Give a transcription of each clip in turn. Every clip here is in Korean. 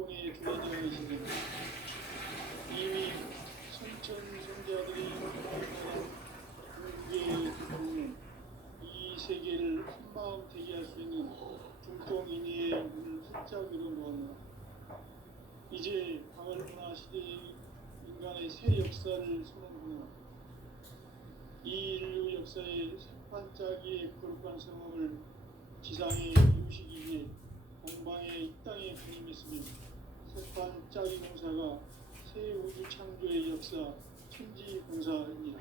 정권의 주관자이시던 이미 선천성자들이 말하는 공개의 국민 이 세계를 한마음 되게 할 수 있는 중동인의 문을 활짝 열어놓았노라. 이제 가을 문화 시대의 인간의 새 역사를 선언하노라. 이 인류 역사의 새반짝이의 거룩한 성험을 지상에 이루시기 위해 동방의 이 땅에 군림했으며 새반짝이 공사가 새 우주 창조의 역사 천지봉사입니다.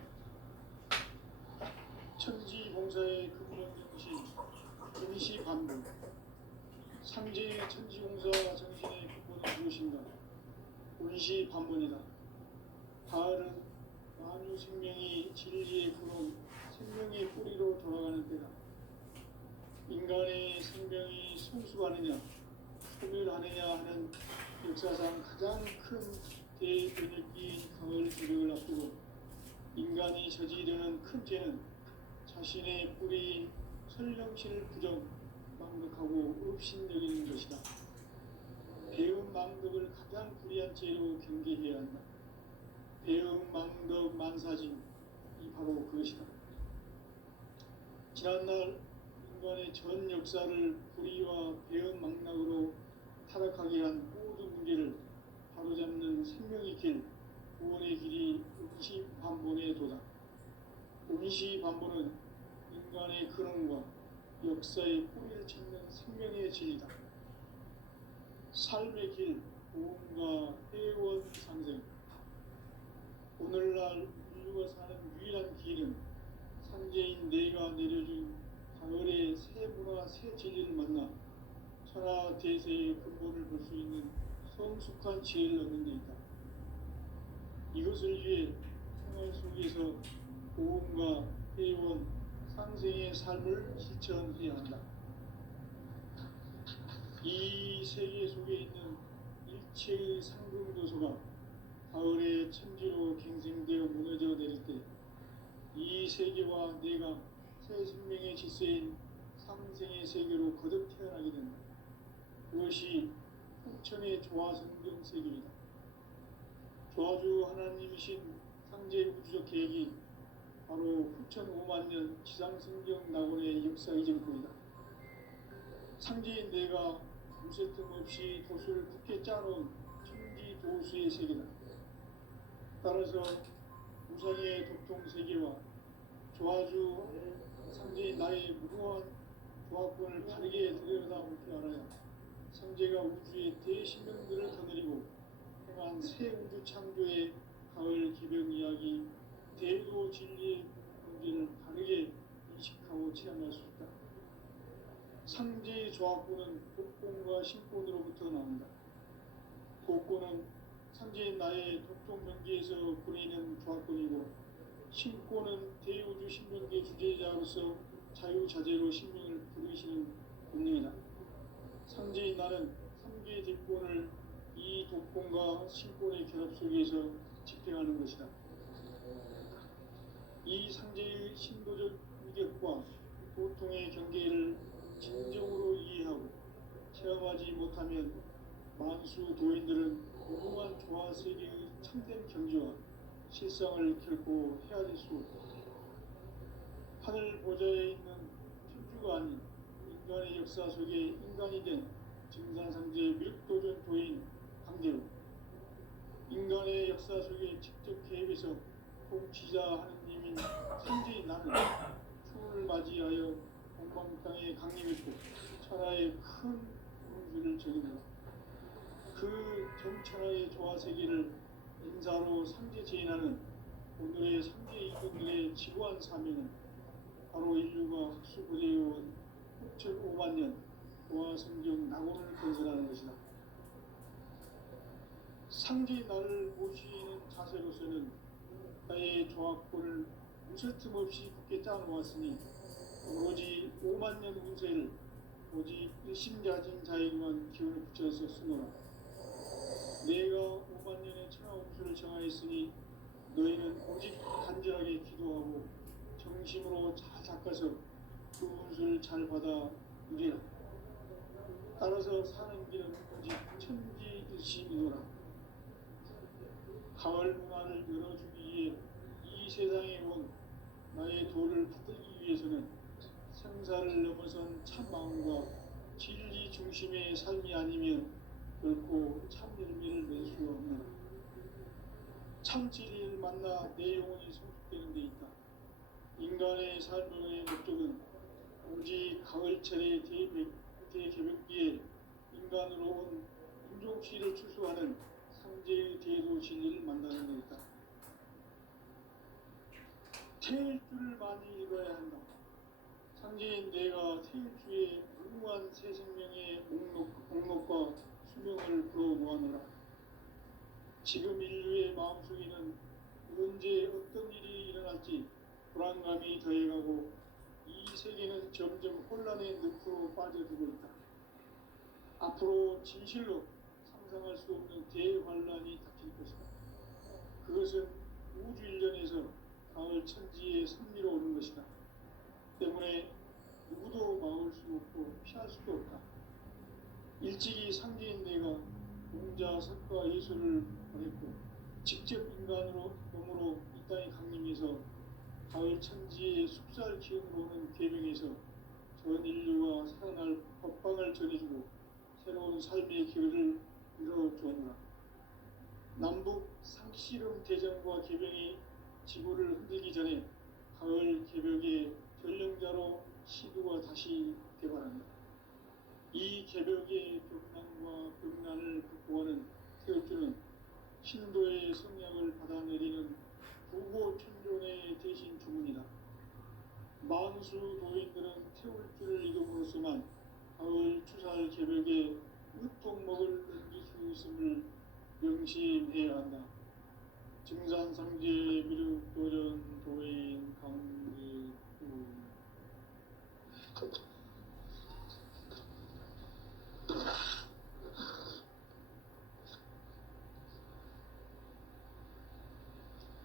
천지봉사의 근본 정신 임시반복. 상제의 천지봉사 정신의 근본은 무엇인가? 운시반복이다. 가을은 만유 생명이 진리의 근원, 생명의 뿌리로 돌아가는 때다. 인간의 생명이 성숙하느냐, 소멸하느냐 하는 역사상 가장 큰 대변혁기인 가을 기력을 앞두고 인간이 저지르는 큰 죄는 자신의 뿌리인 설령신을 부정, 망덕하고 업신여기는 것이다. 배움 망덕을 가장 불의한 죄로 경계해야 한다. 배움 망덕 만사진이 바로 그것이다. 지난날 인간의 전 역사를 불의와 배움 망락으로 타락하게 한 모든 문제를 바로잡는 생명의 길, 구원의 길이 운시반본에 도다. 운시반본은 인간의 근원과 역사의 뿌리를 찾는 생명의 진리다. 삶의 길, 보험과 회원 상생. 오늘날 인류가 사는 유일한 길은 상제인 내가 내려준 가을의 새 문화, 새 진리를 만나 천하 대세의 근본을 볼 수 있는 성숙한 지혜를 얻는 데 있다. 이것을 위해 생활 속에서 보험과 회원, 상생의 삶을 실천해야 한다. 이 세계 속에 있는 일체의 상승도서가 가을의 천지로 갱생되어 무너져 내릴 때 이 세계와 내가 새 생명의 질서인 상생의 세계로 거듭 태어나게 된다. 그것이 풍천의 조화성경 세계이다. 조화주 하나님이신 상제 우주적 계획이 바로 9,500,000년 지상성경 낙원의 역사 이전부이다. 상제인 내가 무쇠 틈 없이 도수를 굳게 짜놓은 천지도수의 세계다. 따라서 우상의 독통세계와 조화주 상제인 나의 무궁한 조합권을 바르게 들여다볼 줄 알아야 상제가 우주의 대신명들을 거느리고 행한 새 우주 창조의 가을 기병 이야기 대도 진리의 문제를 바르게 인식하고 체험할 수 있다. 상제의 조합권은 독권과 신권으로부터 나온다. 독권은 상제인 나의 독종 명기에서 보이는 조합권이고 신권은 대우주 신명계 주제자로서 자유자재로 신명을 부르시는 본능이다. 상제인 나는 3개의 뒷권을 이 독권과 신권의 결합 속에서 집행하는 것이다. 이 상제의 신도적 위격과 보통의 경계를 진정으로 이해하고 체험하지 못하면 만수 도인들은 무궁한 조화 세계의 참된 경지와 실상을 결코 헤아릴 수 없다. 하늘 보좌에 있는 천주가 아닌 인간의 역사 속에 인간이 된 증산상제 밀도전 도인 강대우, 인간의 역사 속에 직접 개입해서 통치자 하느님인 상제인 나는 추운을 맞이하여 동방 땅에 강림했고 천하의 큰 운수를 적인다. 그 전천하의 조화세계를 인사로 상제 제인하는 오늘의 상제 이분들의 지구한 사명은 바로 인류가 학수고대해온 9,500,000년 조화성경 낙원을 건설하는 것이다. 상제의 나를 모시는 자세로서는 나의 조합권을 무쇠틈 없이 굳게 짜놓았으니 오로지 50,000년 운세를 오직 일심자진 자에게만 기운을 붙여서 쓰노라. 내가 50,000년의 천하 운수를 정하였으니 너희는 오직 간절하게 기도하고 정심으로 잘 닦아서 그 운수를 잘 받아 누리라. 따라서 사는 길은 오직 천지일설 가을 문화를 열어주기 위해 이 세상에 온 나의 도를 받들기 위해서는 생사를 넘어선 참마음과 진리 중심의 삶이 아니면 결코 참 열매를 낼 수 없는 참 진리를 만나 내 영혼이 성숙되는 데 있다. 인간의 삶의 목적은 오직 가을철의 대개벽기에 인간으로 온 인종치를 추수하는 상제의 대도 진리를 만나는 데 있다. 태일주를 많이 읽어야 한다. 상제인 내가 태일주의 무궁한 새 생명의 목록과 수명을 불어 모아노라. 지금 인류의 마음속에는 언제 어떤 일이 일어날지 불안감이 더해가고 이 세계는 점점 혼란의 늪으로 빠져들고 있다. 앞으로 진실로 상상할 수 없는 대환란이 닥칠 것이다. 그것은 우주 일련에서 가을 천지의 섭리로 오는 것이다. 때문에 누구도 막을 수 없고 피할 수도 없다. 일찍이 상제인 내가 공자, 석가, 예술을 보냈고 직접 인간으로 몸으로 이 땅에 강림해서 가을 천지의 숲살 기운으로 오는 계명에서 전 인류가 살아날 법방을 전해주고 새로운 삶의 기회를 이뤄주었노라. 남북 상씨름 대전과 개병이 지구를 흔들기 전에 가을 개벽의 전령자로 시두가 다시 개발한다. 이 개벽의 벽난과 벽난을 극복하는 태울주는 신도의 성약을 받아내리는 부고천존의 대신 주문이다. 만수 도인들은 태울주를 이름으로서만 가을 추살 개벽에 으통목을 넘길 수 있음을 명심해야 한다. 증산상제 미륵도전 도인 강제구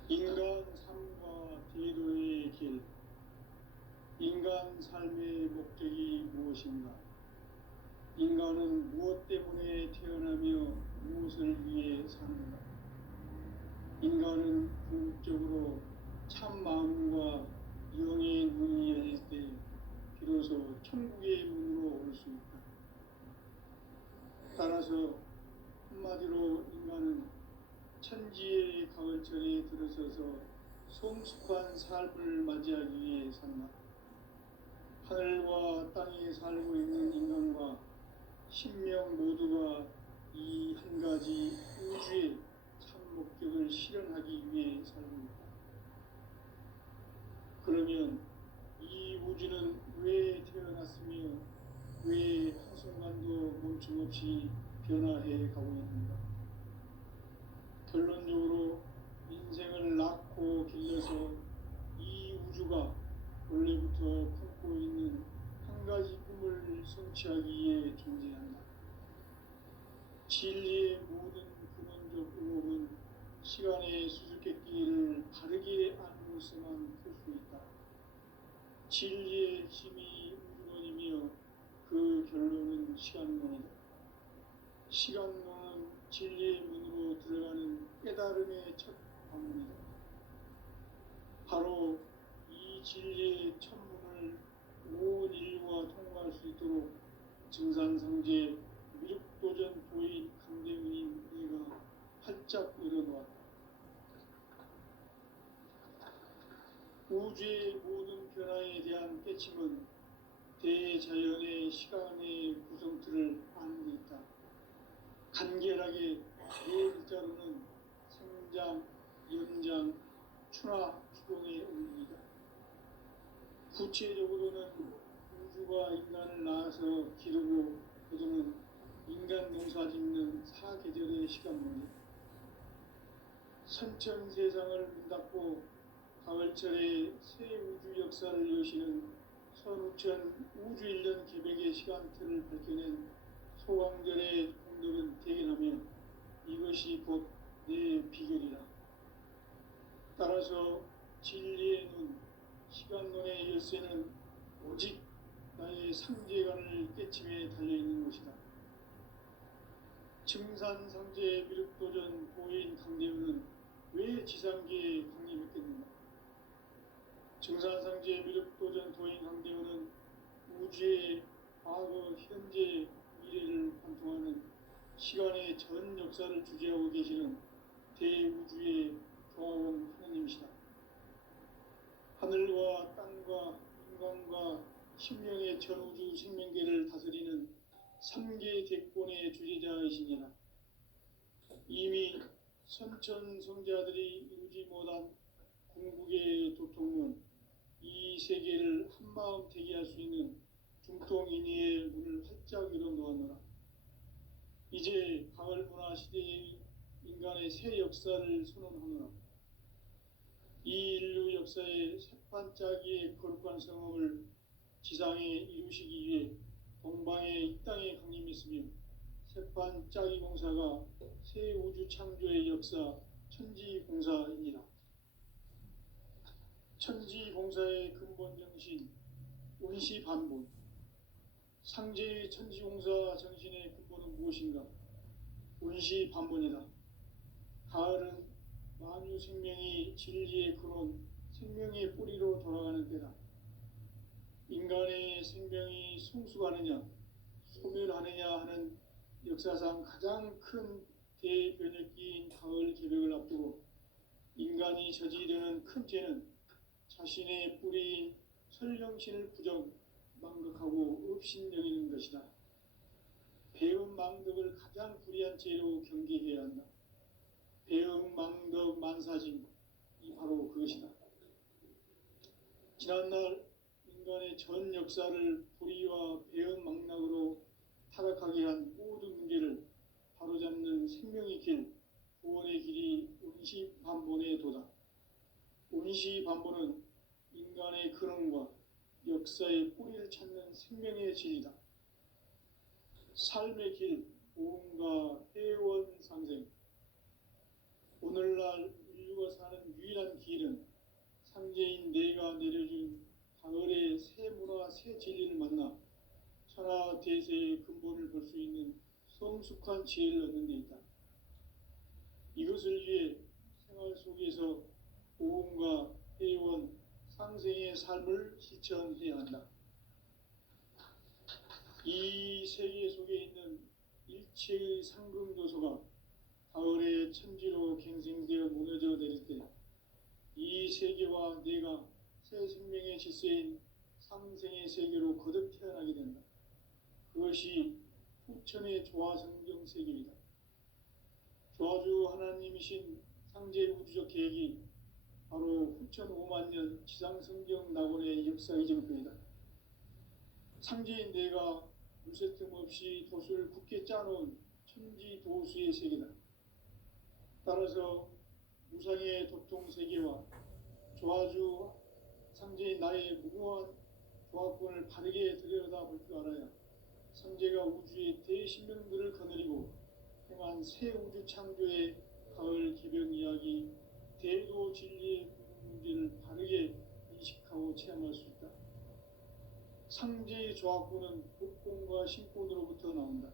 인간 삶과 대도의 길. 인간 삶의 목적이 무엇인가? 인간은 무엇 때문에 태어나며 무엇을 위해 사는가? 인간은 궁극적으로 참 마음과 영의 문이 열릴 때 비로소 천국의 문으로 올 수 있다. 따라서 한마디로 인간은 천지의 가을철에 들어서서 성숙한 삶을 맞이하기 위해 산다. 하늘과 땅에 살고 있는 인간과 신명 모두가 이 한 가지 우주의 참 목적을 실현하기 위해 살고 있다. 그러면 이 우주는 왜 태어났으며 왜 한순간도 멈춤없이 변화해 가고 있는가? 결론적으로 인생을 낳고 길러서 이 우주가 원래부터 품고 있는 한 가지 꿈을 성취하기 위해 존재한다. 진리의 모든 근원적 의혹은 시간의 수수께끼를 바르게 알고서만 풀 수 있다. 진리의 핵심이 우주론이며 그 결론은 시간론이다. 시간론은 진리의 문으로 들어가는 깨달음의 첫 방문이다. 바로 이 진리의 천문을 온 인류가 통과할 수 있도록 증산상제 미륵도전 도인 강대훈인 내가 활짝 열어놓았다. 우주의 모든 변화에 대한 깨침은 대자연의 시간의 구성틀을 아는 데 있다. 간결하게 네 글자로는 생장, 연장, 추나 추동의 원리이다. 구체적으로는 우주가 인간을 낳아서 기르고 거두는 인간 농사 짓는 사계절의 시간론이다. 선천 세상을 문닫고 가을철에 새 우주 역사를 여시는 선우천 우주 일년 개벽의 시간틀을 밝혀낸 소강절의 공덕은 대견하며 이것이 곧 내 비결이라. 따라서 진리의 눈, 시간론의 열쇠는 오직 나의 상제관을 깨침에 달려있는 것이다. 증산상제 미륵도전 도인 강대훈은 왜 지상계에 강림했겠는가? 증산상제 미륵도전 도인 강대원은 우주의 과거, 현재, 미래를 관통하는 시간의 전 역사를 주재하고 계시는 대우주의 조화원 하나님이시다. 하늘과 땅과 인간과 신명의 전우주 생명계를 다스리는 삼계 대권의 주재자이시니라. 이미 선천성자들이 이루지 못한 궁극의 도통은 이 세계를 한마음 되게 할 수 있는 중통인의의 문을 활짝 열어놓았노라. 이제 가을 문화 시대의 인간의 새 역사를 선언하노라. 이 인류 역사의 새반짝이의 거룩한 성험을 지상에 이루시기 위해 동방의 이 땅에 강림했으며 새반짝이 공사가 새 우주 창조의 역사 천지공사입니다. 천지공사의 근본 정신 원시반본. 상제의 천지공사 정신의 근본은 무엇인가? 원시반본이다. 가을은 만유 생명이 진리의 근원, 생명의 뿌리로 돌아가는 때다. 인간의 생명이 성숙하느냐, 소멸하느냐 하는 역사상 가장 큰 대변혁기인 가을 개벽을 앞두고 인간이 저지르는 큰 죄는 자신의 뿌리인 설령신을 부정, 망극하고 업신여기는 것이다. 배음 망덕을 가장 불의한 죄로 경계해야 한다. 배음 망덕 만사진, 이 바로 그것이다. 지난날 인간의 전 역사를 불의와 배음 망락으로 타락하게 한 모든 문제를 바로잡는 생명의 길, 구원의 길이 원시반본의 도다. 원시반본은 인간의 근원과 역사의 뿌리를 찾는 생명의 진리다. 삶의 길, 보험과 회원 상생. 오늘날 인류가 사는 유일한 길은 삼재인 내가 내려준 가을의 새 문화, 새 진리를 만나 천하 대세의 근본을 볼 수 있는 성숙한 지혜를 얻는 데 있다. 이것을 위해 생활 속에서 보험과 회원, 상생의 삶을 실천해야 한다. 이 세계 속에 있는 일체의 상금 요소가 가을의 천지로 갱생되어 무너져 내릴 때 이 세계와 내가 새 생명의 질서인 상생의 세계로 거듭 태어나게 된다. 그것이 후천의 조화성경 세계이다. 조화주 하나님이신 상제 우주적 계획이 바로 후천 5만 년 지상성경 낙원의 역사 이정표이다. 상제인 내가 물새 틈 없이 도수를 굳게 짜놓은 천지도수의 세계다. 따라서 무상의 도통세계와 조화주 상제인 나의 무궁한 조화권을 바르게 들여다볼 줄 알아야 상제가 우주의 대신명들을 거느리고 행한 새 우주 창조의 가을 기병 이야기, 대도 진리의 문제를 바르게 인식하고 체험할 수 있다. 상제의 조화권은 복권과 신권으로부터 나온다.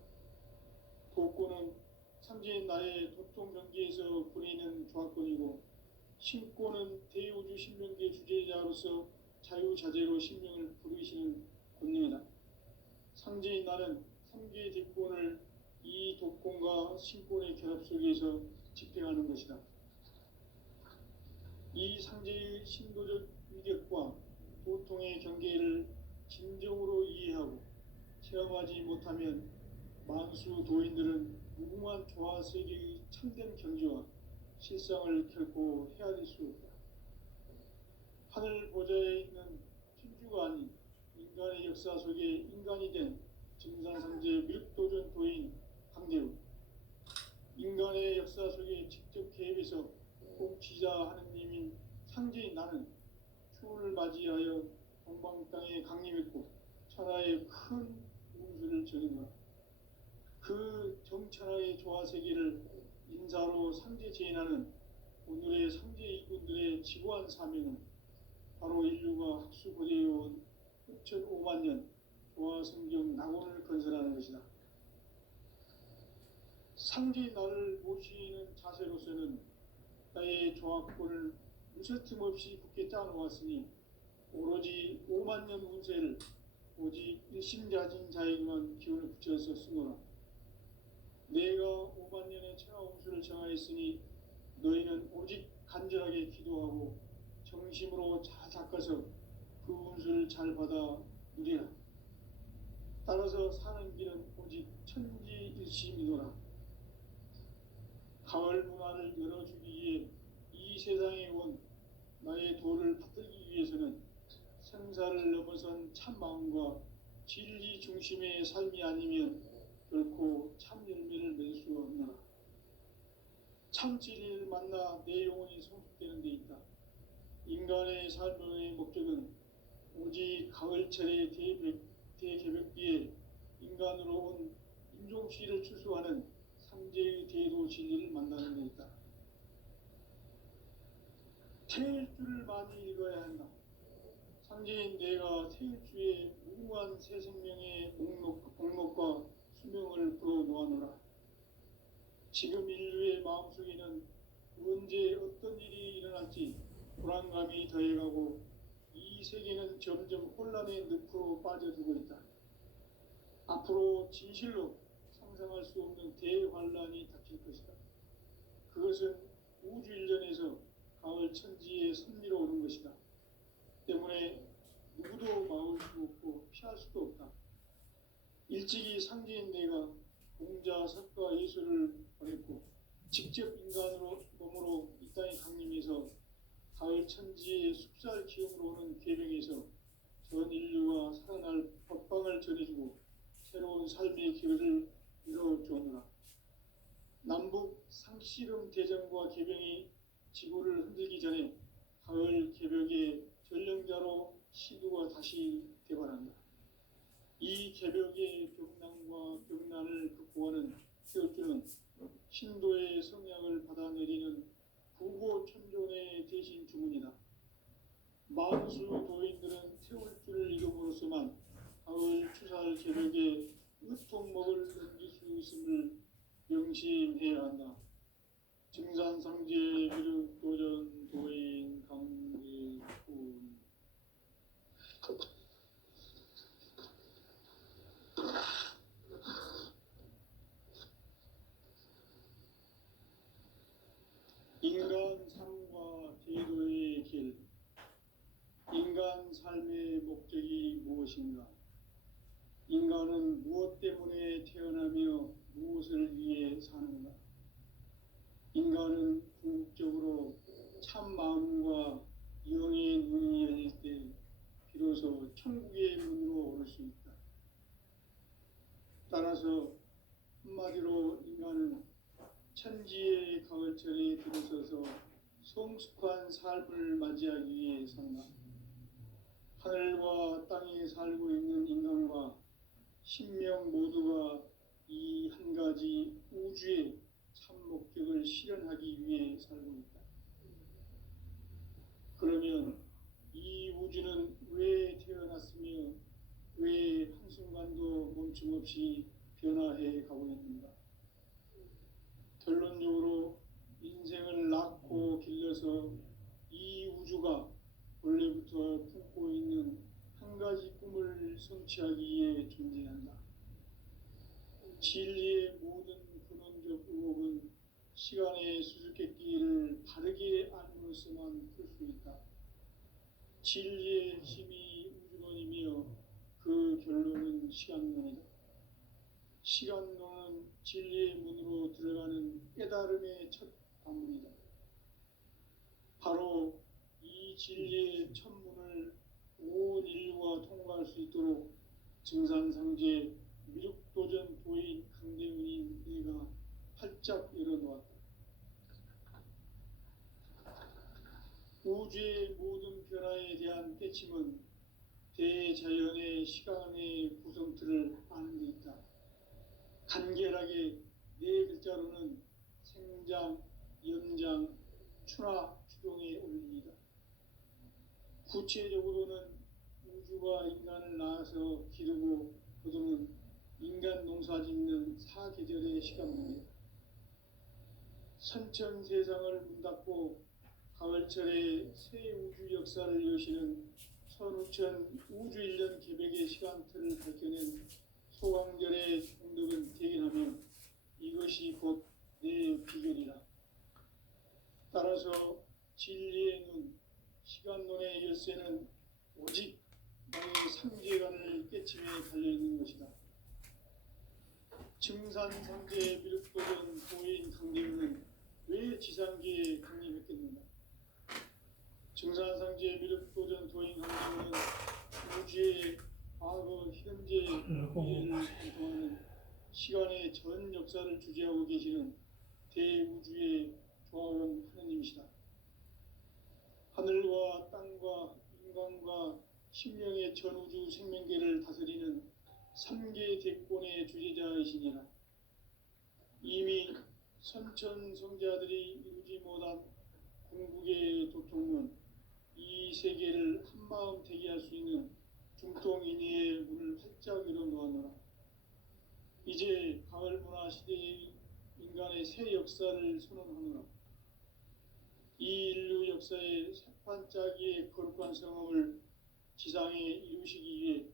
복권은 상제인 나의 도통 경계에서 부리는 조화권이고, 신권은 대우주 신명계 주제자로서 자유자재로 신명을 부르시는 권능이다. 상제인 나는 3개의 대권을 이 독권과 신권의 결합 속에서 집행하는 것이다. 이 상제의 신도적 위력과 도통의 경계를 진정으로 이해하고 체험하지 못하면 만수 도인들은 무궁한 조화세계의 참된 경지와 실상을 결코 헤아릴 수 없다. 하늘 보좌에 있는 천주가 아닌 인간의 역사 속에 인간이 된 증산상제 미륵도전 도인 강대우, 인간의 역사 속에 직접 개입해서 공치자 하느님인 상제인 나는 추운을 맞이하여 동방 땅에 강림했고 천하의 큰 운수를 전했노라. 그 정천하의 조화세계를 인사로 상제 제인하는 오늘의 상제 이군들의 지고한 사명은 바로 인류가 학수고대해온 후천 5만 년 조화성경 낙원을 건설하는 것이다. 상제 나를 모시는 자세로서는 나의 조합권을 무쇠틈 없이 굳게 짜놓았으니 오로지 5만 년 운세를 오직 일심자진 자에게만 기운을 붙여서 쓰노라. 내가 5만 년의 천하 운수를 정하였으니 너희는 오직 간절하게 기도하고 정심으로 잘 닦아서 그 운수를 잘 받아 누리라. 따라서 사는 길은 오직 천지일심이노라. 가을 문화를 열어주기 위해 이 세상에 온 나의 도를 받들기 위해서는 생사를 넘어선 참마음과 진리 중심의 삶이 아니면 결코 참 열매를 맺을 수 없노라. 참 진리를 만나 내 영혼이 성숙되는 데 있다. 인간의 삶의 목적은 오직 가을철의 대개벽비에 인간으로 온 인종시를 추수하는 삼재의 대도 진리를 만나는 데 있다. 태일주를 많이 읽어야 한다. 상제인 내가 태일주의 무궁한 새 생명의 목록과 수명을 불어놓아노라. 지금 인류의 마음속에는 언제 어떤 일이 일어날지 불안감이 더해가고 이 세계는 점점 혼란의 늪으로 빠져들고 있다. 앞으로 진실로 상상할 수 없는 대환란이 닥칠 것이다. 그것은 우주 일전에서 가을 천지의 섭리로 오는 것이다. 때문에 누구도 막을 수 없고 피할 수도 없다. 일찍이 상제인 내가 공자, 석가, 예수를 보냈고 직접 인간으로 몸으로 이 땅에 강림해서 가을 천지의 숲살 기운으로 오는 계명에서 전 인류가 살아날 법방을 전해주고 새로운 삶의 길을 이뤄주었노라. 남북 상씨름 대전과 계병이 지구를 흔들기 전에 가을 개벽의 전령자로 시두가 다시 개발한다. 이 개벽의 벽난과 벽난을 극복하는 태울주는 신도의 성향을 받아내리는 부고천존의 대신 주문이다. 만수 도인들은 태울주를 이름으로서만 가을 추살 개벽에 으통목을 넘길 수 있음을 명심해야 한다. 증산상제 비륵도전 도인 강제군. 인간 삶과 제도의 길. 인간 삶의 목적이 무엇인가? 인간은 무엇 때문에 태어나며 무엇을 위해 사는가? 인간은 궁극적으로 참 마음과 영의 눈이 열릴 때 비로소 천국의 문으로 오를 수 있다. 따라서 한마디로 인간은 천지의 가을철에 들어서서 성숙한 삶을 맞이하기 위해 산다. 하늘과 땅에 살고 있는 인간과 신명 모두가 이 한 가지 우주의 참 목적을 실현하기 위해 살고 있다. 그러면 이 우주는 왜 태어났으며 왜 한순간도 멈춤없이 변화해 가고 있는가? 결론적으로 인생을 낳고 길러서 이 우주가 원래부터 품고 있는 한 가지 꿈을 성취하기 위해 존재한다. 진리의 모든 근원적 의혹은 시간의 수수께끼를 바르게 알므로서만 풀 수 있다. 진리의 핵심이 우주론이며 그 결론은 시간론이다. 시간론은 진리의 문으로 들어가는 깨달음의 첫 관문이다. 바로 이 진리의 첫 문을 온 인류가 통과할 수 있도록 증산상제 미륵도전 도인 강대훈인 내가 활짝 열어놓았다. 우주의 모든 변화에 대한 깨침은 대자연의 시간의 구성틀을 아는 데 있다. 간결하게 네 글자로는 생장, 연장, 추나 추동의 원리이다. 구체적으로는 우주가 인간을 낳아서 기르고 거두는 인간 농사 짓는 사계절의 시간입니다. 선천 세상을 문 닫고 가을철에 새 우주 역사를 여시는 선우천 우주일년 개백의 시간틀을 밝혀낸 소강절의 공덕은 대견하며 이것이 곧 내 비결이라. 따라서 진리의 눈, 시간론의 열쇠는 오직 나의 삼재간을 깨침에 달려있는 것이다. 증산상제의 미륵도전 도인 강대우는 왜 지상계에 강림했겠는가? 증산상제의 미륵도전 도인 강대우는 우주의 과거, 현재, 미래를 관통하는 시간의 전 역사를 주재하고 계시는 대우주의 조화원 하느님이시다. 하늘과 땅과 인간과 신명의 전우주 생명계를 다스리는 삼계 대권의 주재자이시니라. 이미 선천성자들이 이루지 못한 궁극의 도통은 이 세계를 한마음 되게 할 수 있는 중통인의의 문을 활짝 열어놓았노라. 이제 가을문화 시대의 인간의 새 역사를 선언하노라. 이 인류 역사의 새판짜기의 거룩한 성험을 지상에 이루시기 위해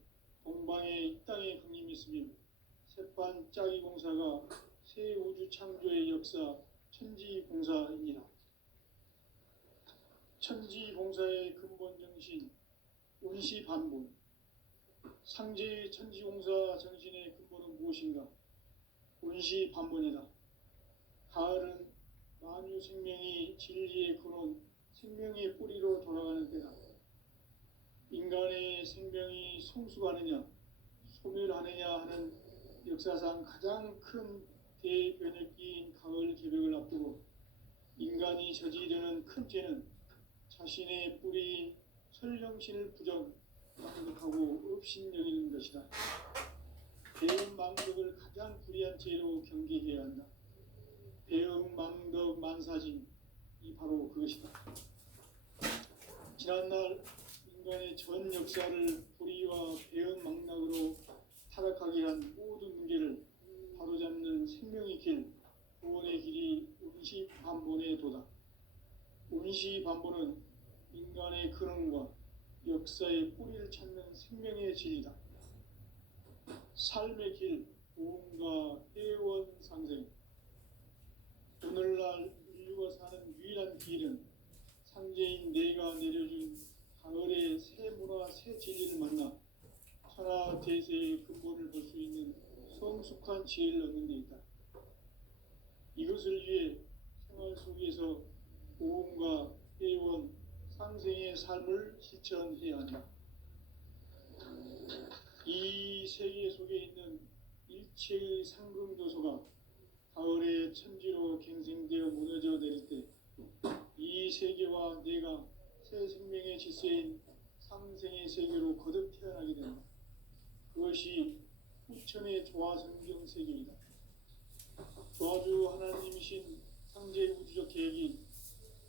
동방에 이 땅에 강림했으며 새판짜기 공사가 새 우주 창조의 역사 천지봉사입니다. 천지봉사의 근본 정신 운시반본. 상제의 천지공사 정신의 근본은 무엇인가? 운시반본이다. 가을은 만유 생명이 진리의 근원, 생명의 뿌리로 돌아가는 때다. 인간의 생명이 성숙하느냐, 소멸하느냐 하는 역사상 가장 큰 대변혁기인 가을 개벽을 앞두고 인간이 저지르는 큰 죄는 자신의 뿌리인 설령신을 부정망덕하고 업신여기는 것이다. 배은망덕을 가장 불의한 죄로 경계해야 한다. 배은망덕 만사짐이 바로 그것이다. 지난날 인간의 전 역사를 불의와 배은망락으로 타락하게 한 모든 문제를 바로잡는 생명의 길, 구원의 길이 운시반본의 도다. 운시반본은 인간의 근원과 역사의 뿌리를 찾는 생명의 진리다. 삶의 길, 보험과 회원 상생. 오늘날 인류가 사는 유일한 길은 상제인 내가 내려준 가을의 새 문화, 새 진리를 만나 천하 대세의 근본을 볼 수 있는 성숙한 지혜를 얻는 데 있다. 이것을 위해 생활 속에서 보험과 회원, 상생의 삶을 실천해야 한다. 이 세계 속에 있는 일체의 상금조소가 가을의 천지로 갱생되어 무너져 내릴 때 이 세계와 내가 새 생명의 질서인 상생의 세계로 거듭 태어나게 된다. 그것이 후천의 조화성경 세계이다. 조화주 하나님이신 상제 우주적 계획이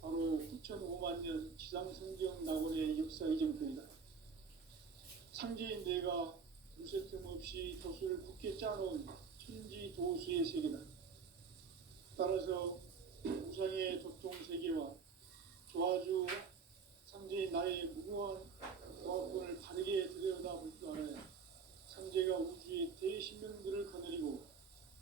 바로 후천 5만 년 지상성경 낙원의 역사 이정표이다. 상제인 내가 무쇠 틈 없이 도수를 굳게 짜놓은 천지 도수의 세계다. 따라서 우상의 도통 세계와 조화주 상제인 나의 무궁한 조합권을 바르게 들여다볼 줄 알아야 상제가 우주의 대신명들을 거느리고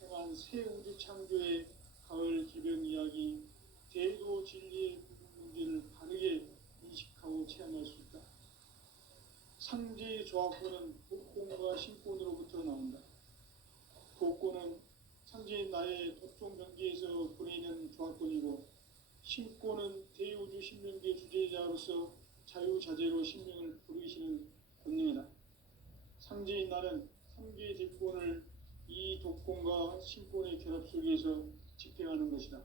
행한 새 우주 창조의 가을 기변 이야기, 대도 진리의 문제를 바르게 인식하고 체험할 수 있다. 상제의 조합권은 독권과 신권으로부터 나온다. 독권은 상제인 나의 도통 경계에서 보내는 조합권이고, 신권은 대우주 신명계 주제자로서 자유자재로 신명을 부르시는 권능이다. 상제인 나는 3개의 대권을 이 독권과 신권의 결합 속에서 집행하는 것이다.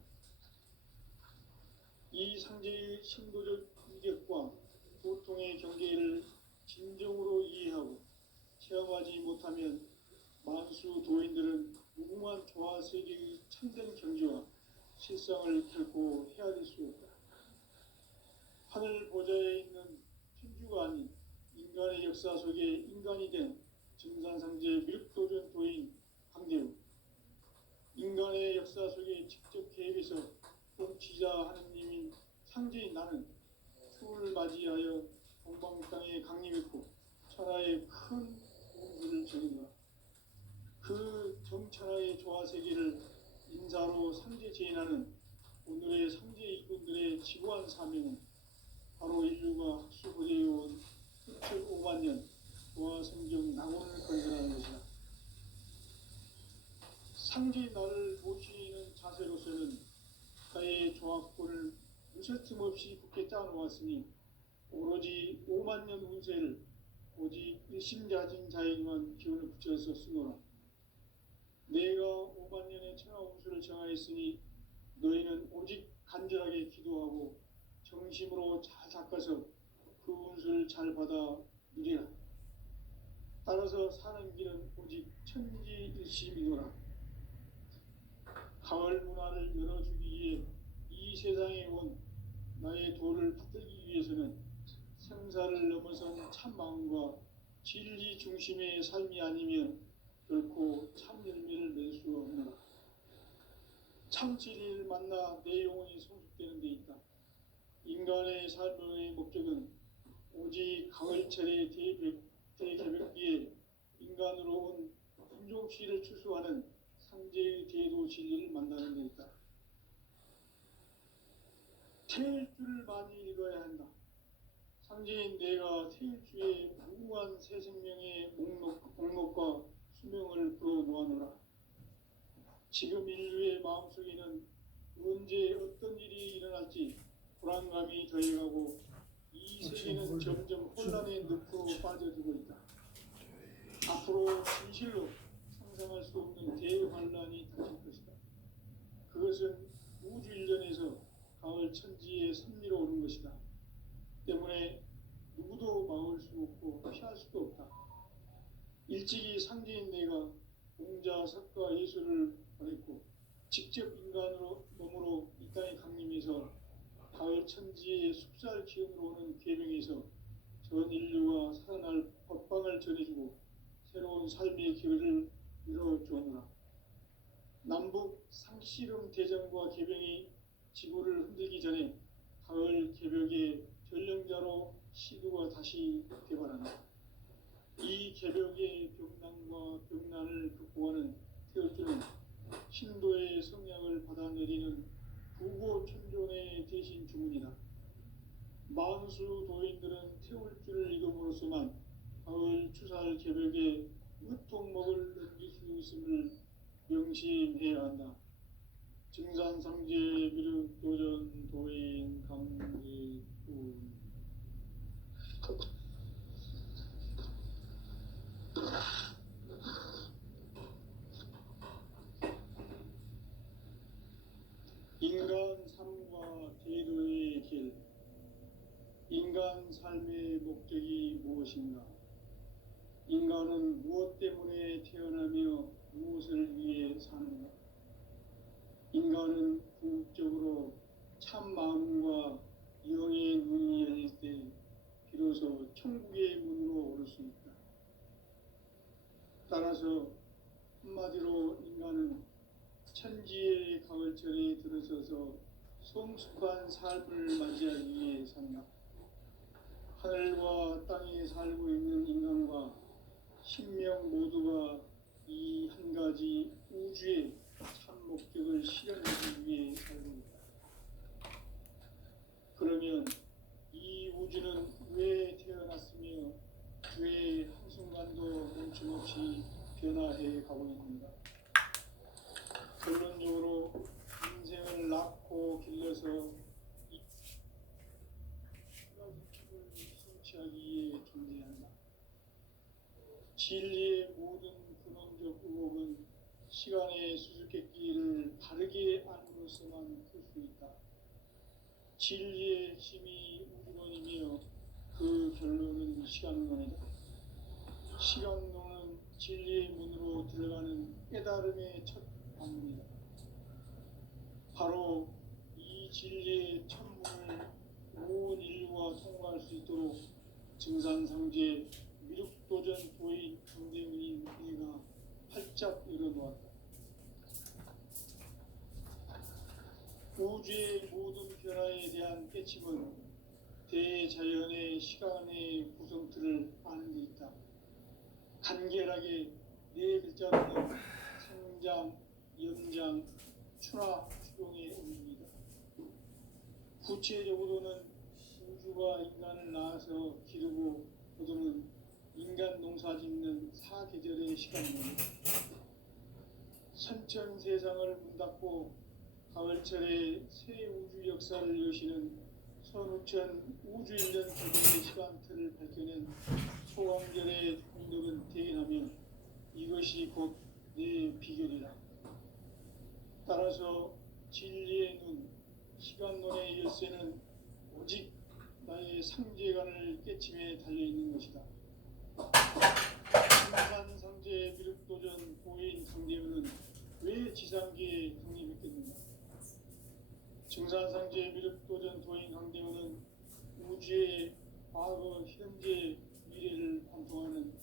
이 상제의 신도적 위력과 보통의 경계를 진정으로 이해하고 체험하지 못하면 만수 도인들은 무궁한 조화 세계의 참된 경지와 실상을 결코 헤아릴 수 없다. 하늘 보좌에 있는 천주가 아닌 인간의 역사 속에 인간이 된 증산상제 미륵도전 도인 강대우. 인간의 역사 속에 직접 개입해서 특히 나는 추을 맞이하여 동방 땅에 강림했고 천하의 큰 공부를 전했노라. 그 정천하의 조화 세계를 인사로 상제 제인하는 오늘의 상제 일꾼들의 지고한 사명은 바로 인류가 학수고대해온 수출 5만 년 조화 성경 낙원을 건설하는 것이다. 상제 나를 모시는 자세로서는 가의 조합권을 무설틈 없이 굳게 짜놓았으니 오로지 5만 년 운세를 오직 일심자진 자에게만 기운을 붙여서 쓰노라. 내가 5만 년의 천하 운수를 정하였으니 너희는 오직 간절하게 기도하고 정심으로 잘 닦아서 그 운수를 잘 받아 누리라. 따라서 사는 길은 오직 천지일심이노라. 가을 문화를 열어주기 위해 이 세상에 온 나의 도를 받들기 위해서는 생사를 넘어선 참 마음과 진리 중심의 삶이 아니면 결코 참 열매를 맺을 수 없노라. 참 진리를 만나 내 영혼이 성숙되는 데 있다. 인간의 삶의 목적은 오직 가을철의 대개벽기에 인간으로 온 품종씨를 추수하는 상제의 대도 진리를 만나는 데 있다. 태일주를 많이 읽어야 한다. 상제인 내가 태일주의 무궁한 새 생명의 목록과 수명을 풀어놓아노라. 지금 인류의 마음속에는 언제 어떤 일이 일어날지 불안감이 더해가고 이 세계는 점점 혼란의 늪으로 빠져들고 있다. 앞으로 진실로 상상할 수 없는 대환란이 닥칠 것이다. 그것은 우주 일전에서 가을 천지의 섭리로 오는 것이다. 때문에 누구도 막을 수 없고 피할 수도 없다. 일찍이 상제인 내가 공자, 석가, 예수를 보냈고 직접 인간으로 몸으로 이 땅에 강림해서 가을 천지의 숲살 기운으로 오는 계명에서 전 인류가 살아날 법방을 전해주고 새로운 삶의 길을 이뤄주었노라. 남북 상씨름 대전과 개병이 지구를 흔들기 전에 가을 개벽의 전령자로 시도가 다시 개발한다. 이 개벽의 병난과 병난을 극복하는 태울주는 신도의 성향을 받아내리는 부고천존의 대신 주문이다. 만수 도인들은 태울주를 읽음으로써만 가을 추살 개벽에 으통목을 넘길 수 있음을 명심해야 한다. 증산상제 미륵 도전 도인 강제군 인간 삶과 대도의 길. 인간 삶의 목적이 무엇인가? 인간은 무엇 때문에 태어나며 무엇을 위해 사는가? 인간은 궁극적으로 참 마음과 영의 눈이 열릴 때 비로소 천국의 문으로 오를 수 있다. 따라서 한마디로 인간은 천지의 가을철에 들어서서 성숙한 삶을 맞이하기 위해 산다. 하늘과 땅에 살고 있는 인간과 신명 모두가 이 한 가지 우주의 참 목적을 실현하기 위해 살고 있다. 그러면 이 우주는 왜 태어났으며 왜 한순간도 멈춤없이 변화해 가고 있는가? 결론적으로 인생을 낳고 길러서 이 축을 성취하기 위해 존재한다. 진리의 모든 근원적 의혹은 시간의 수수께끼를 바르게 알므로서만 풀 수 있다. 진리의 핵심이 우주론이며 그 결론은 시간론이다. 시간론은 진리의 문으로 들어가는 깨달음의 첫 방문이다. 바로 이 진리의 천문을 온 인류가 통과할 수 있도록 증산상제 미륵도전 도인 강대문인 내가 활짝 열어놓았다. 우주의 모든 변화에 대한 깨침은 대자연의 시간의 구성틀을 아는 데 있다. 간결하게 네 글자로는 생장, 연장, 추나 추동의 의미입니다. 구체적으로는 우주가 인간을 낳아서 기르고 거두는 인간 농사 짓는 사계절의 시간입니다. 선천 세상을 문 닫고 가을철에 새 우주 역사를 여시는 선우천 우주인전 개봉의 시간틀을 밝혀낸 소강절의 공덕은 대견하며 이것이 곧 내 비결이라. 따라서 진리의 눈, 시간론의 열쇠는 오직 나의 상제관을 깨침에 달려있는 것이다. 증산상제 미륵도전 고인 강대우는 왜 지상계에 독립했겠는가? 증산상제 미륵도전 도인 강대우는 우주의 과거, 현재, 미래를 관통하는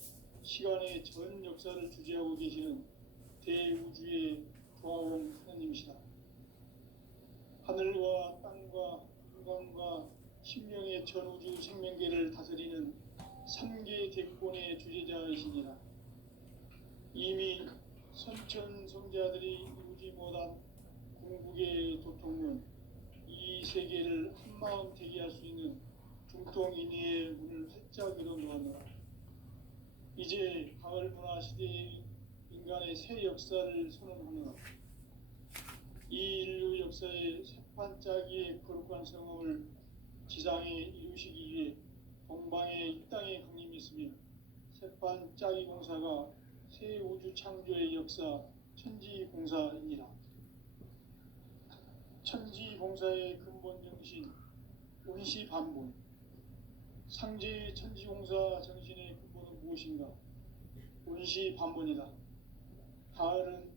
시간의 전 역사를 주재하고 계시는 대우주의 조화원 하나님이시다. 하늘과 땅과 인간과 신명의 전우주 생명계를 다스리는 3개 대권의 주제자이시니라. 이미 선천성자들이 이루지 못한 궁극의 도통은 이 세계를 한마음 되게 할 수 있는 중통인의의 문을 활짝 열어 놓았노라. 이제 가을 문화 시대의 인간의 새 역사를 선언하노라. 이 인류 역사의 새판짜기의 거룩한 성험을 지상에 이루시기 위해 동방의 이 땅에 강림했으며 새판짜기 공사가 새 우주 창조의 역사 천지공사이니라. 천지공사의 근본 정신 운시반본. 상제의 천지공사 정신의 근본은 무엇인가? 운시반본이다. 가을은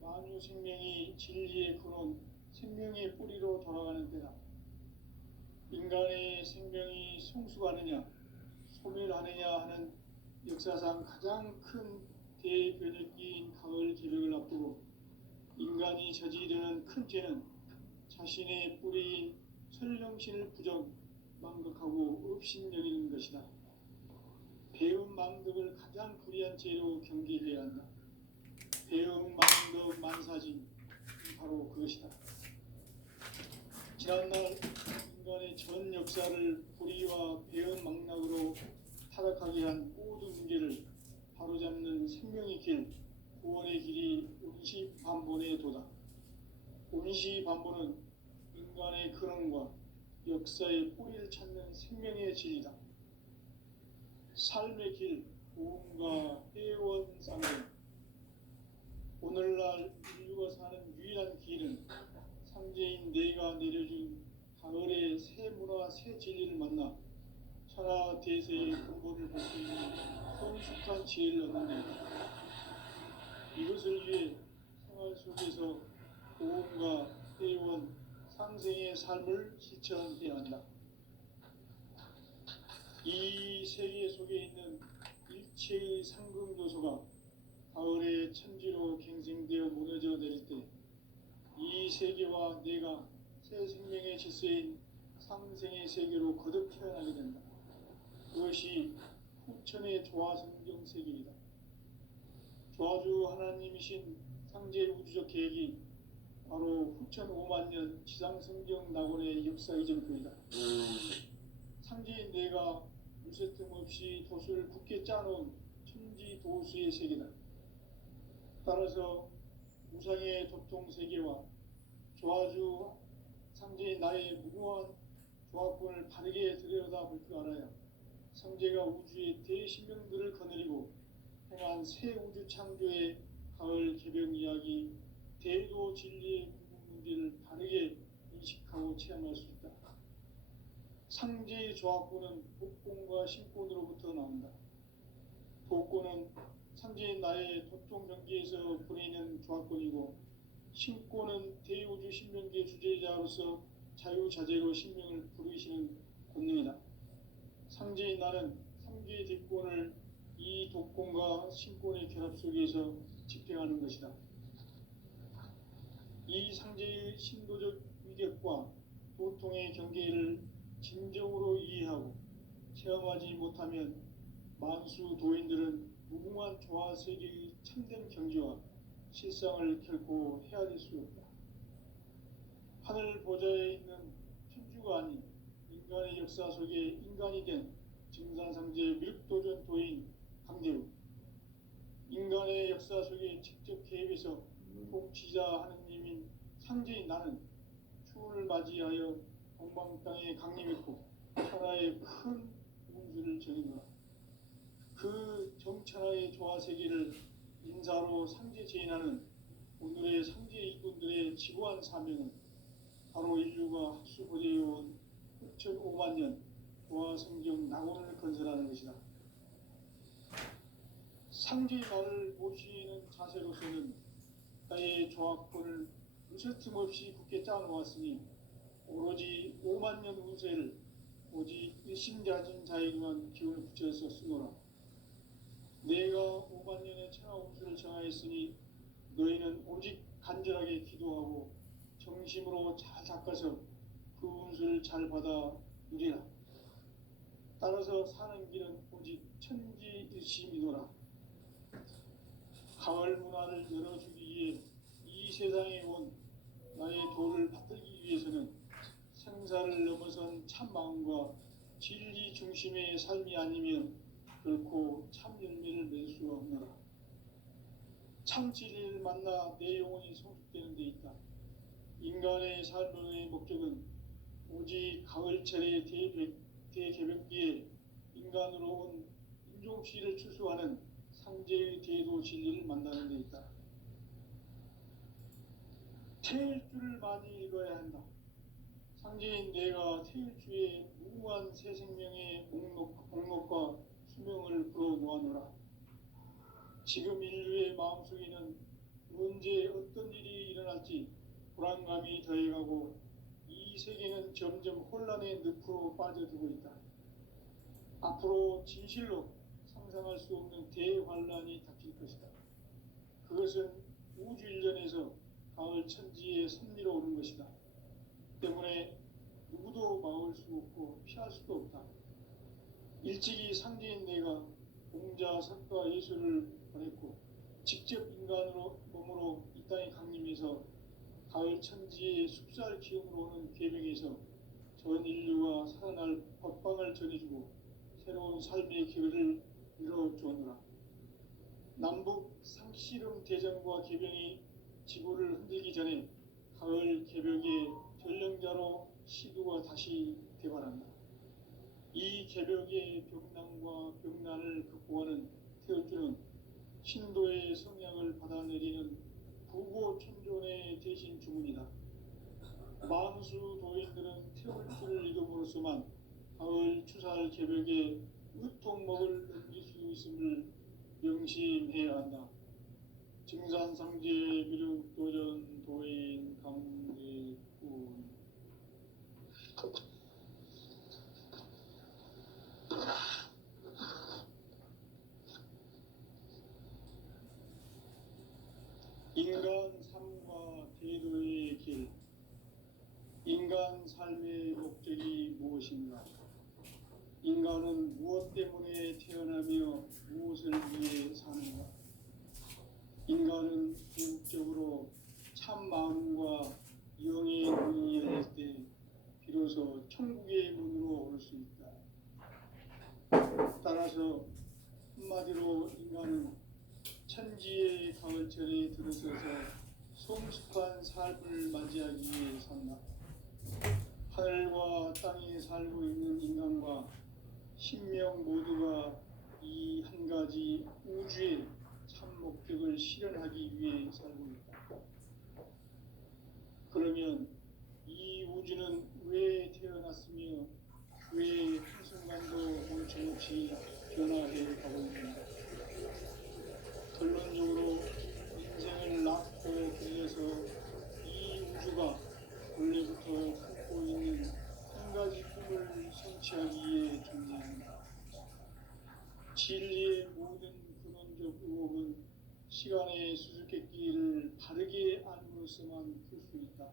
만유 생명이 진리의 근원, 생명의 뿌리로 돌아가는 때다. 인간의 생명이 성숙하느냐, 소멸하느냐 하는 역사상 가장 큰 대변혁기인 가을 개벽을 앞두고 인간이 저지르는 큰 죄는 자신의 뿌리인 설령신을 부정, 망극하고 업신여기는 것이다. 배음 망덕을 가장 불의한 죄로 경계해야 한다. 배음 망덕 만사진 바로 그것이다. 지난날 인간의 전 역사를 불의와 배음 망락으로 타락하게 한 모든 문제를 바로잡는 생명의 길, 구원의 길이 운시반본의 도다. 운시반본은 인간의 근원과 역사의 뿌리를 찾는 생명의 진리다. 삶의 길, 구원과 회원상경. 오늘날 인류가 사는 유일한 길은 상제인 내가 내려준 가을의 새 문화, 새 진리를 만나 천하 대세의 근본을 볼 수 있는 성숙한 지혜를 얻는 것이다. 이것을 위해 생활 속에서 고음과 회원, 상생의 삶을 실천해야 한다. 이 세계 속에 있는 일체의 상금 요소가 가을의 천지로 갱생되어 무너져 내릴 때 이 세계와 내가 새 생명의 질서인 상생의 세계로 거듭 태어나게 된다. 그것이 후천의 조화성경 세계이다. 조화주 하나님이신 상제 우주적 계획이 바로 후천 5만 년 지상성경 낙원의 역사 이전표이다. 상제인 내가 물새틈 없이 도수를 굳게 짜놓은 천지 도수의 세계다. 따라서 우상의 도통 세계와 조화주 상제인 나의 무고한 조합권을 바르게 들여다볼 줄 알아야 상제가 우주의 대신명들을 거느리고 행한 새 우주 창조의 가을 개벽 이야기, 대도 진리의 궁극 문제를 바르게 인식하고 체험할 수 있다. 상제의 조합권은 복권과 신권으로부터 나온다. 복권은 상제인 나의 도통 경계에서 보내는 조합권이고, 신권은 대우주 신명계 주제자로서 자유자재로 신명을 부르시는 권능이다. 상제인 나는 3개의 대권을 이 독권과 신권의 결합 속에서 집행하는 것이다. 이 상제의 신도적 위력과 고통의 경계를 진정으로 이해하고 체험하지 못하면 만수 도인들은 무궁한 조화 세계의 참된 경지와 실상을 결코 헤아릴 수 없다. 하늘 보좌에 있는 천주가 아닌 인간의 역사 속에 인간이 된 증산상제 밀도전 도인 강대우, 인간의 역사 속에 직접 개입해서 통치자 하느님인 상제인 나는 추운을 맞이하여 동방 땅에 강림했고 천하의 큰 운수를 전이노라. 그 정천하의 조화 세계를 인사로 상제 제인하는 오늘의 상제 이군들의 지고한 사명은 바로 인류가 학수고대해온 6,500만 년 조화 성경 낙원을 건설하는 것이다. 상제의 말을 모시는 자세로서는 나의 조화권을 무설틈 없이 굳게 짜놓았으니 오로지 5만 년 운세를 오직 일심자진 자에게만 기운을 붙여서 쓰노라. 내가 5만 년의 천하 운수를 정하였으니 너희는 오직 간절하게 기도하고 정심으로 잘 닦아서 그 운수를 잘 받아 누리라. 따라서 사는 길은 오직 천지일심이노라. 가을 문화를 열어주기 위해 이 세상에 온 나의 도를 받들기 위해서는 생사를 넘어선 참 마음과 진리 중심의 삶이 아니면 결코 참 열매를 맺을 수가 없노라. 참 진리를 만나 내 영혼이 성숙되는 데 있다. 인간의 삶의 목적은 오직 가을철의 대개벽기에 인간으로 온 인종시를 추수하는 상제의 대도 진리를 만나는 데 있다. 태일 줄을 많이 읽어야 한다. 상제인 내가 태일 주에 무궁한 새 생명의 목록과 수명을 불어놓아노라. 지금 인류의 마음속에는 언제 어떤 일이 일어날지 불안감이 더해가고 이 세계는 점점 혼란의 늪으로 빠져들고 있다. 앞으로 진실로 상상할 수 없는 대환란이 닥칠 것이다. 그것은 우주 일련에서 가을 천지의 섭리로 오는 것이다. 때문에 누구도 막을 수 없고 피할 수도 없다. 일찍이 상제인 내가 공자, 석가, 예수를 보냈고 직접 인간으로 몸으로 이 땅에 강림해서 가을 천지의 숲살 기운으로 오는 계명에서 전 인류가 살아날 법방을 전해주고 새로운 삶의 기회를 이뤄주었노라. 남북 상씨름 대전과 개병이 지구를 흔들기 전에 가을 개벽의 전령자로 시두가 다시 개발한다. 이 개벽의 벽난과 벽난을 극복하는 태울주는 신도의 성향을 받아내리는 부고천존의 대신 주문이다. 만수 도인들은 태울주를 읽음으로써만 가을 추살 개벽에 으통먹을 넘길 수 있음을 명심해야 한다. 증산상제 미륵도전 도인 강대군. 인간 삶과 대도의 길. 인간 삶의 목적이 무엇인가? 인간은 무엇 때문에 태어나며 무엇을 위해 사는가? 인간은 궁극적으로 참 마음과 영의 문이 열릴 때 비로소 천국의 문으로 오를 수 있다. 따라서 한마디로 인간은 천지의 가을철에 들어서서 성숙한 삶을 맞이하기 위해 산다. 하늘과 땅에 살고 있는 인간과 신명 모두가 이 한 가지 우주의 참 목적을 실현하기 위해 살고 있다. 그러면 이 우주는 왜 태어났으며 왜 한순간도 멈춤없이 변화해 가고 있는가? 결론적으로 인생을 낳고 길러서 이 우주가 원래부터 품고 있는 한 가지 꿈을 성취하기 위해 존재한다. 진리의 모든 근원적 의혹은 시간의 수수께끼를 바르게 안으로서만 풀 수 있다.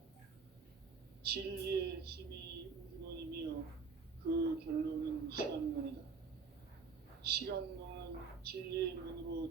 진리의 핵심이 우주론이며 그 결론은 시간론이다. 시간론은 진리의 문으로